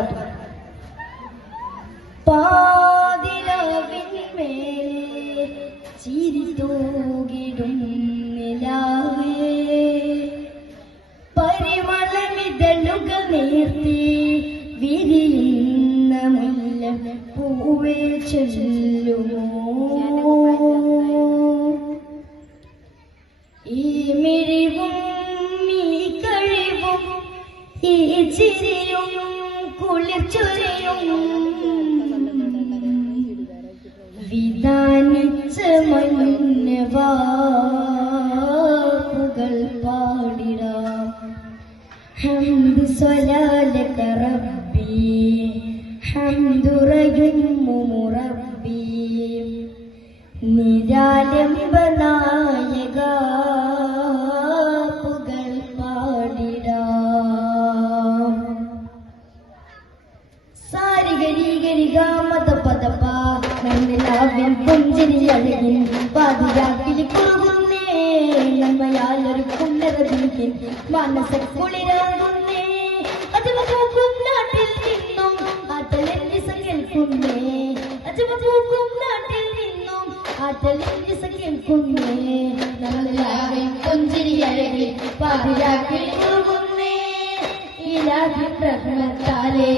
വബറകാതുഹു. പാതിരാവിന്മേലെ ചിരി തൂകിടും നിലാവേ, പരിമളമിതളുകൾ നീർത്തി വിരിയുന്ന മുല്ലപ്പൂവേ ചൊല്ലുമോ, ഈ മിഴിവും ഈ കഴിവും ഈ ചിരിയും കുളിർച്ചൊരിയും വിധാനിച്ച മഞ്ഞവാക്കുകൾ പാടിടാം. ഹംദ് സ്വലാലക റബ്ബി ഹംദുറയും മുറബ്ബി, നിരാലംബ നായക പുകൾ പാടിടാം. സാരിഗരിഗരിഗ മതപദപ നന്ദിലാവിൻ പുഞ്ചിരി അഴകിൻ പാതിരാക്കിലി കുറുകുന്നേ, നന്മയാലൊരു പുനരതിരിക്കൻ മനസ്സക്കുളിരാകുന്നേ. അജമ പൂക്കും നാട്ടിൽ നിന്നും ആറ്റലെന്നിസ കേൾക്കുന്നേ, അജമ പൂക്കും നാട്ടിൽ നിന്നും ആറ്റലെന്നിസ കേൾക്കുന്നേ, നന്ദിലാവിൻ പുഞ്ചിരി അഴകിൽ പാതിരാക്കിലി കുറുകുന്നേ. ഇലാഹി റഹ്മത്താലേ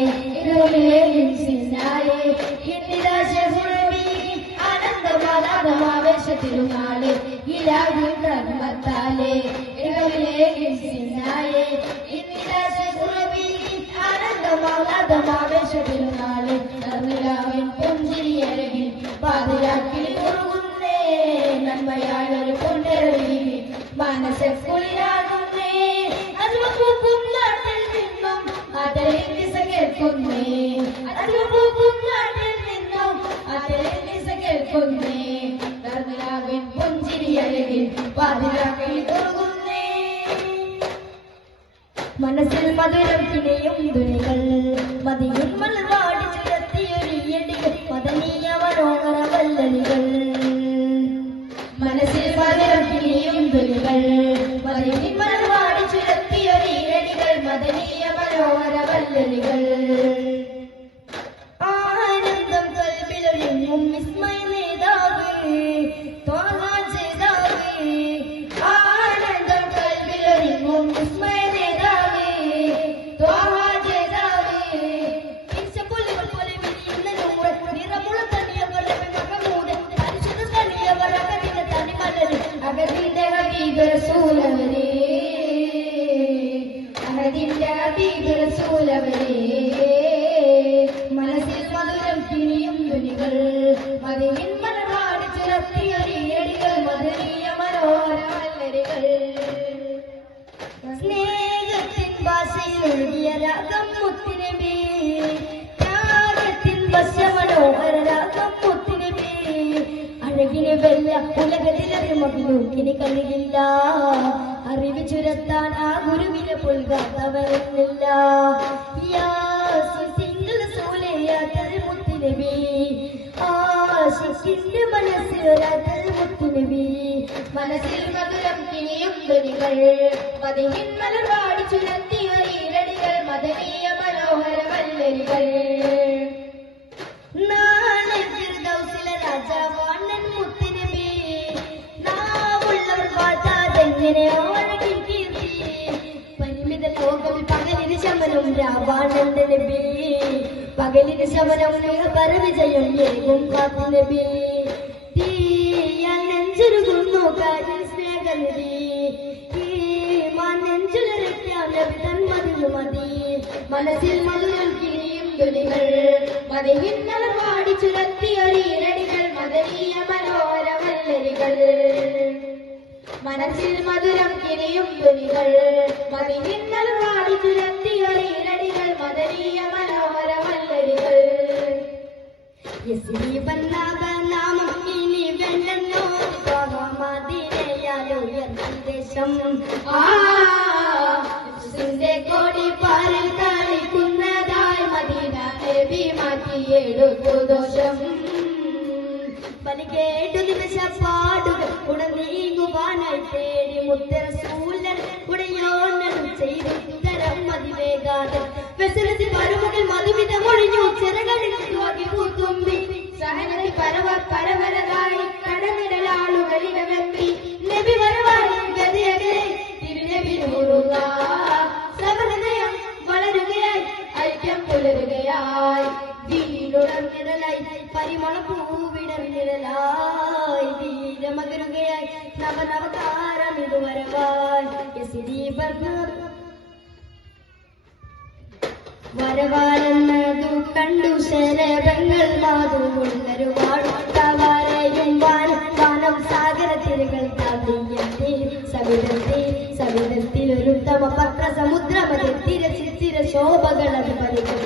ആനന്ദമാവേശത്തിരുന്നാളെ, ഇലാഹി റഹ്മത്താലേ ആനന്ദമാവേശത്തിരുന്നാളെ, നന്ദിലാവിൻ പുഞ്ചിരി അഴകിൽ പാതിരാക്കിൽ കുറുകുന്നേ, നന്മയാളൊരു പുനരവി മനസ്സക്കുളിരാകുന്നേ. അജമ പൂക്കും നാട്ടിൽ നിന്നും ആറ്റലെന്നിസ കേൾക്കുന്നേ, അജമ പൂക്കും നാട്ടിൽ നിന്നും ആറ്റലെന്നിസ കേൾക്കുന്നേ, നന്ദിലാവിൻ പുഞ്ചിരി അഴകിൽ പാതിരാക്കിൽ കുറുകുന്നേ. മനസ്സിൽ മധുരം കിണിയും ധ്വനികൾ മതിയും മലർവാടി ചുരത്തിയൊരിയടികൾ മദനീയ മനോഹര വല്ലരികൾ. മനസ്സിൽ മധുരം കിണിയും ധ്വനികൾ മതിയും മലർവാടി ചുരത്തിയൊരിയടികൾ മദനീയ മനോഹര വല്ലരികൾ. ആനന്ദം കൽബിലൊരുങ്ങും വിസ്മയ നേതാവ് ത്വാഹ ജേതാവ്, ആനന്ദം കൽബിലൊരുങ്ങും വിസ്മയ നേതാവ് ത്വാഹ ജേതാവ്. ഇൻസപുലികൾ പോലെ വിരിയുന്ന നൂറ് നിറമുള്ള തനിയവർ മഹമൂദ് പരിശുദ്ധ തനിയവർ അകതിന്റെ തനിമലര് അകതിന്റെ ഹബീബ് റസൂലവരേ, അകതിന്റെ ഹബീബ് റസൂലവരേ. മനസ്സിൽ മധുരം കിണിയും ധ്വനികൾ മതിയിൻ മലർവാടി ചുരത്തിയൊരിയടികൾ മദനീയ മനോഹര വല്ലരികൾ. സ്നേഹത്തിൻ ഭാഷയിൽ എഴുതിയ രാഗം മുത്തുനബി, ത്യാഗത്തിൻ വശ്യ മനോഹര രാഗം മുത്തുനബി. അഴകിന് വെല്ല ഉലകത്തിലൊരു മകിലൂക്കിന് കഴിയില്ല, അറിവ് ചുരത്താൻ ആ ഗുരുവിനെ പുൽകാത്തവരെന്നില്ല. മുത്തുനബി ആശിക്കിന്റെ മനസ്സിലൊരാത്തൽ മുത്തുനബി. മനസ്സിൽ മധുരം കിണിയും ധ്വനികൾ മതിയിൻ മലർവാടി ചുരത്തിയൊരിരടികൾ മദനീയ മനോഹര വല്ലരികൾ. നാളെ ഫിർദൗസിലെ രാജാവാണൻ മുത്തുനബി, നാവുള്ളവർ വാഴ്ത്താതെങ്ങനെ അഴകിൻ കീർത്തി. പരിമിത ലോകവിൽ പകലിന് ശമനം രാവാണന്റെ നബി, പകലിന് ശമനം പരവിജയം ഏകും കാത്തു നബി. തീയാൽ നെഞ്ചുരുകുന്നു കാര്യം സ്നേഹനിധി, ഈ നെഞ്ചുലരയ്ക്കാൻ നബി തൻ മതിലു മതി. മനസ്സിൽ മധുരം കിണിയും ധ്വനികൾ മതിയിൻ മലർവാടി ചുരത്തിയൊരിരടികൾ മദനീയ മനോഹര വല്ലരികൾ. മനസ്സിൽ മധുരം കിണിയും ധ്വനികൾ മതിയിൻ മലർവാടി ചുരത്തിയൊരിരടികൾ മദനീയ മനോഹര വല്ലരികൾ. നാമം ഇനി വെള്ളന്നോ മദീനയാലുയർദേശം കോടി പാലിൽ കളിക്കുന്നതായി മദീന നബി മാറ്റിയെടുത്തു ദോഷം. പലി കേട്ടു നിമിഷപ്പാടുകൾ ഉടനീങ്ങുവാനായി തേടി മുത്തറസൂലൻ ഉടയോന്നും ചെയ്തു തരം മതിവേഗാതെ വ്യസനത്തിൽ മരുമകൾ മധുവി പരവരതായി കടനിഴലാളുകളിടമെത്തി നബി വരവായി ഗതിയകെ തിരുനബി നൂറുക സമന്വയം വളരുകയായി ഐക്യം പുലരുകയായി വീടുടർന്നിടലായി പരിമള പൂവിടർന്നിടലായി വീരമകരുകയായി നവനവതാരം ഇതുവരവായി വരവാലെന്നതു കണ്ടു ശരഭങ്ങൾ മാതുമുള്ളൊരുപാട് കവാരയും വാനം സാഗരത്തിരുകൾ താത്തിയെത്തി സവിധത്തിൽ തമ പത്ര സമുദ്രമതിര ചിത്തിര ശോഭകളത് പതിനു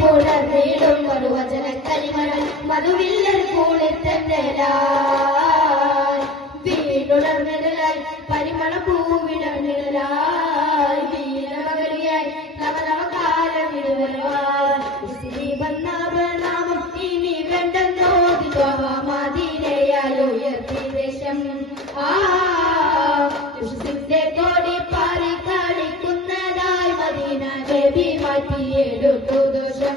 പുണർന്നീടും മറുവചന കരിമണൽ മധുവില്ലർ കൂളിത്തന്നലായി വീടുണർന്നിടലായി പരിമള പൂവിടർന്നിടലായി വീരമകരിയായി നവനവകാലം ഇടുവരവാനാമം ഇനി വേണ്ടെന്നോദിതോമാതിരയായി ഉയർത്തി ദേശം ിന്റെ കോടി പാറി കളിക്കുന്നതായി മദീന നബി മാറ്റിയെടുത്തു ദോഷം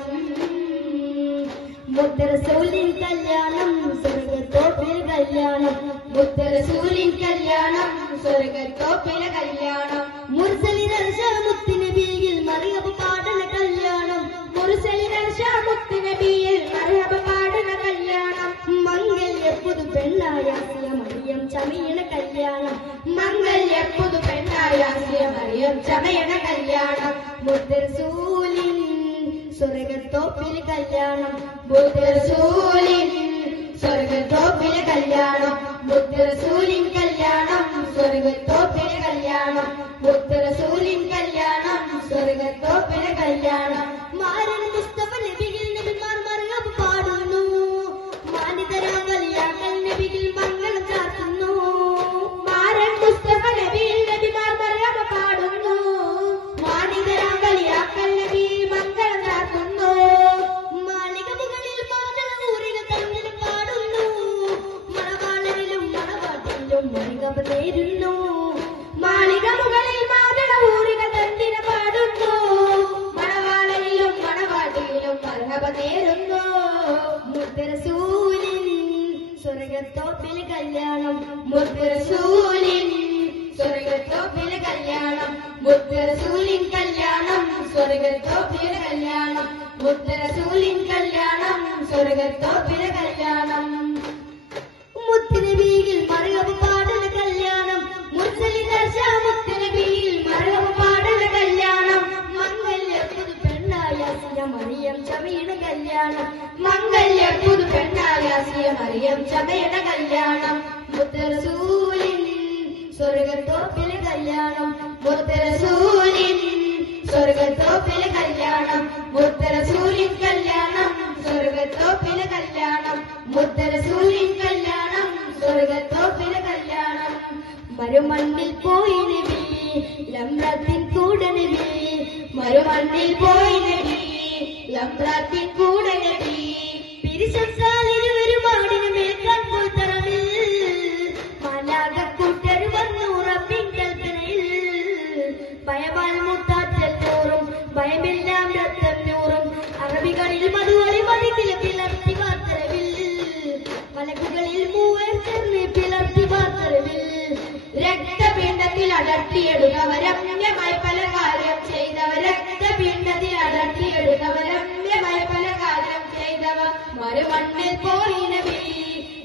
മുത്തറസൂലിൻ കല്യാണം സ്വർഗത്തോപ്പിൽ കല്യാണം മുത്തറസൂലിൻ കല്യാണം സ്വർഗത്തോപ്പിൽ കല്യാണം മുർസലിനർഷമുത്തിനബിയിൽ മറിയബ് പാടണ കല്യാണം മുർസലിനർഷമുത്തിനബിയിൽ മറിയബ് പാടണ കല്യാണം മംഗല്യ പുതു പെണ്ണായ മറിയം ചമയണ കല്യാണം മംഗല്യ പുതു പെണ്ണായ മറിയം ചമയണ കല്യാണം മുത്തറസൂലിൻ സ്വർഗത്തോപ്പിൽ കല്യാണം മുത്തറസൂലിൻ സ്വർഗത്തോപ്പിൽ കല്യാണം മുത്തറസൂലിൻ കല്യാണം സ്വർഗത്തോപ്പിൽ കല്യാണം മുത്തറസൂലിൻ കല്യാണം സ്വർഗത്തോപ്പിൽ കല്യാണം മാരൻ മുസ്തഫ നബിയിൽ നബിമാർ മറിയബ് പാടുന്നു മാനിതരാകലിയാക്കൽ നബിയിൽ മംഗളം ചാർത്തുന്നു മാരൻ മുസ്തഫ നബിയിൽ നബിമാർ മറിയബ് പാടുന്നു മാനിതരാകലിയാക്കൽ നബിയിൽ മംഗളം ചാർത്തുന്നു മാലികമുകളിൽ മാതള ഊരികൾ തമ്മിൽ പാടുന്നു മണവാളനിലും മണവാട്ടിലും മറികബ് നേരുന്നു മാളികമുകളിൽ മാതള ഊരികൾ തന്നിന് പാടുന്നു മണവാളനിലും മണവാട്ടിയിലും മറികബ് നേരുന്നു മുത്തറസൂലിൻ സ്വർഗത്തോപ്പിൽ കല്യാണം മുത്തറസൂലിൻ സ്വർഗത്തോപ്പിൽ കല്യാണം മുത്തറസൂലിൻ കല്യാണം സ്വർഗത്തോപ്പിൽ കല്യാണം മുത്തറസൂലിൻ കല്യാണം സ്വർഗത്തോപ്പിൽ കല്യാണം മുത്തുനബിയിൽ മറിയബ് പാടണ കല്യാണം മുത്തുനബിയിൽ മറിയബ് പാടണ കല്യാണം മംഗല്യ പുതു പെണ്ണായ മറിയം ചമയണ കല്യാണം മംഗല്യ പുതു പെണ്ണായ മറിയം ചമയണ കല്യാണം മുത്തറസൂലിൻ സ്വർഗത്തോപ്പിൽ കല്യാണം മുത്തറസൂലിൻ സ്വർഗത്തോപ്പിൽ കല്യാണം മുത്തറസൂലിൻ കല്യാണം സ്വർഗത്തോപ്പിൽ കല്യാണം മുത്തറസൂലിൻ കല്യാണം സ്വർഗത്തോപ്പിൽ കല്യാണം മരുമണ്ണിൽ പോയി നബി ലംറത്തിൻ കൂടെ നബി മരുമണ്ണിൽ പോയി നബി ലംറത്തിൻ കൂടെ നബി പിരിശാലിരുവരുമാടിന് മേൽക്കാൻ പോയി തറവിൽ മാലാകക്കൂട്ടർ വന്നു റബ്ബിൻ കൽപ്പനയിൽ ഭയവാൽ മുത്താറ്റൽ നൂറും ഭയമെല്ലാം രക്തം നൂറും അറബികളിൽ മധുവളി മതിക്കില പിളർത്തി വാർത്തരവിൽ മലക്കുകളിൽ മൂവർ ചേർന്ന് പിളർത്തി വാർത്തരവിൽ രക്തപിണ്ഡത്തിൽ അടർത്തിയെടുക്കവരമ്യമായി പല കാര്യം ചെയ്തവർ രക്തപിണ്ഡത്തിൽ അടർത്തിയെടുക്കവരമ്യമായി പല കാര്യം ചെയ്തവർ മറുമണ്ണിൽ പോയി നബി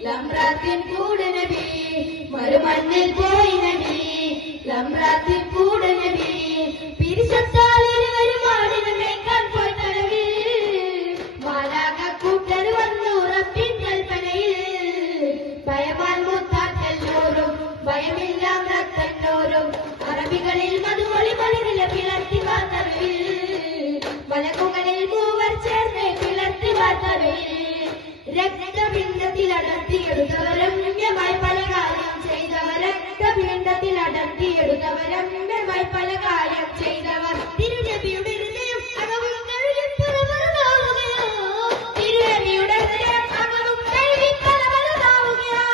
ലംറാത്തിൻ കൂടെ നബി മറുമണ്ണിൽ പോയി നബി ലംറാത്തിൻ കൂടെ നബി പിരിശത്താലിരുവരുമാടിന് മേക്കാൻ പോയി തലവിൽ മാലാകക്കൂട്ടർ വന്നു റബ്ബിൻ കൽപ്പനയിൽ ഭയവാൻ മുത്താറ്റൽ നൂറും ഭയമെല്ലാം രക്തന്നൂറും അറബികളിൽ മധുവളി മണിനില പിളർത്തി വാർത്തവയിൽ മലക്കുകളിൽ മൂവർ ചേർന്ന് പിളർത്തി വാർത്തവയിൽ രക്തപിണ്ഡത്തിൽ അടർത്തിയെടുത്തവരമ്യമായി പല കാര്യം ചെയ്തവർ രക്തപിണ്ഡത്തിൽ അടർത്തിയെടുത്തവരമ്യമായി പല കാര്യം ചെയ്തവർ തിരുനബിയുടെ ഹൃദയം അകവും കഴുകി പലവലുതാവുകയോ തിരുനബിയുടെ ഹൃദയം അകവും കഴുകി പലവലുതാവുകയോ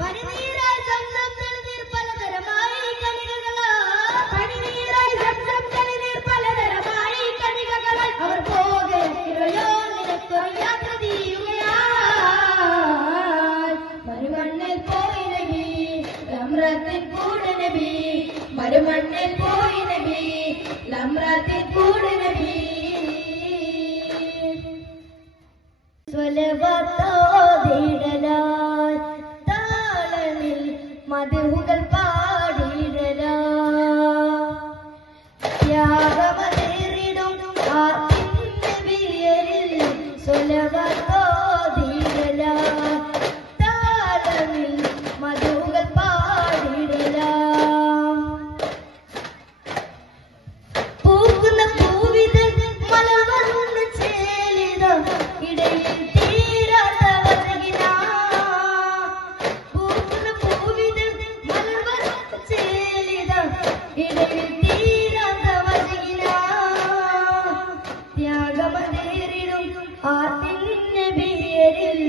പനിനീരായി സംസം തെളിനീർ പലതരമായി കണികകളായി പനിനീരായി സംസം തെളിനീർ പലതരമായി കണികകളായി അവർ പോകയോ നിനക്കൊരു യാത്ര തീരുകയാ മണ്ണിൽ പോയി നബി ലംറാത്തിൽ കൂടെ നബി സ്വലവത്തോതിടലായി താളനിൽ മധുകൾ പാടിടലായി ത്യാഗമേറിടും ആത്മീയരിൽ സ്വലവത്തോതിടലായി താളനിൽ മധുകൾ പാടിടലായി പൂക്കുന്ന പൂവിതൻ മലർവന്ന് ചേലിത ഇടയിൽ തീരാത്ത വസകിന പൂക്കുന്ന പൂവിതൻ മലർവന്ന് ചേലിത ഇടയിൽ തീരാത്ത വസകിന ത്യാഗമേറിടും ആത്മീയരിൽ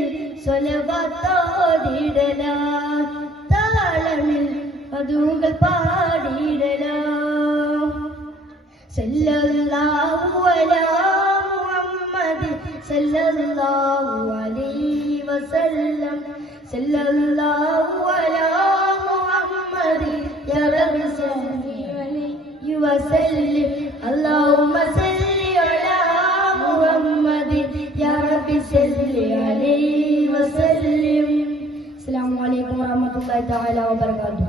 സ്വലവത്തോതിടലായി താളമിൽ മധുകൾ പാടിടലായി സല്ലല്ലാഹു അലാ മുഹമ്മദ് സല്ലല്ലാഹു അലൈഹി വസല്ലം സല്ലല്ലാഹു അലാ മുഹമ്മദ് യാ റബ്ബി സല്ലി അലൈഹി വസല്ലം അല്ലാഹുമ്മ സല്ലി അലാ മുഹമ്മദ് യാ റബ്ബി സല്ലി അലൈഹി വസല്ലം അസ്സലാമു അലൈക്കും വറഹ്മത്തുള്ളാഹി തആല വബറകാതുഹു